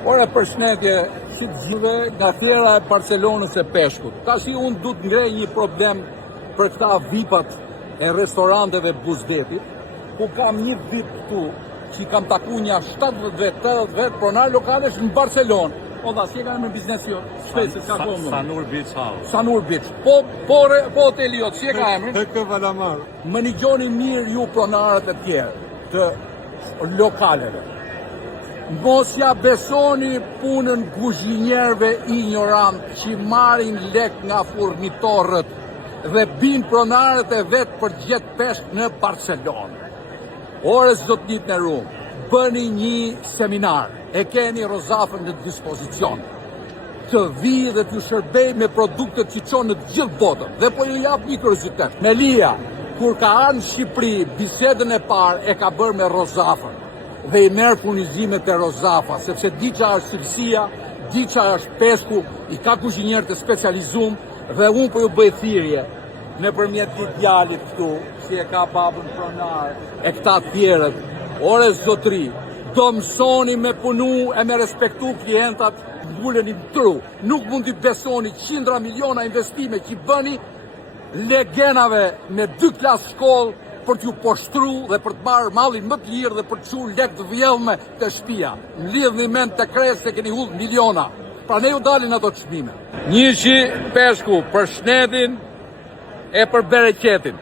Ora përshëndetje, si të gjithëve nga thjera e Barcelonës e Peshkut. Tash unë du të ngrej një problem për këta vipat e restoranteve Buzdetit, ku kam një vip këtu, që kam taku një 70 vet, 80 vet, pronar lokalesh në Barcelonë. O dha, si e kanë me biznes jo? Shpesë, s'ka komë. Sanur Beach House. Sanur Beach. Po hoteli jo, si e ka emrin? Tek Valamar. Më një gjoni mirë ju pronarët e tjerë të lokaleve. Mos ja besoni punën kuzhinjerëve ignorant që marrin lek nga furnitorët dhe bin pronarët e vetë për gjetë peshk në Barcelonë. Ore zot njët në rumë, bëni një seminar, e keni Rozafën në dispozicion, të vi dhe të shërbej me produktet që qonë në gjithë botën, dhe po ju jap një kuriozitet. Melia, kur ka arë në Shqipëri, bisedën e parë e ka bërë me Rozafën, dhe i merë furnizimet e Rozafa, sepse di qa është cilësia, di qa është peshku, i ka kuzhinjerë të specializum, dhe unë po ju bëj thirrje në përmjet një djalit këtu, si e ka babën pronar, e këta tjerët, ore zotri, do mësoni me punu e me respektu klientat, mbuleni në tru, nuk mund të besoni 100 miliona investime që bëni legenave me 2 klasë shkollë, për t'ju poshtru dhe për të marrë mallin më të lirë dhe për të çuar lek të vjellme të shtëpia. Në lidhjen të kresë se keni hull miliona. Pra ne ju dalin ato çmime. Njëçi Peshku për shnetin e për bereqetin.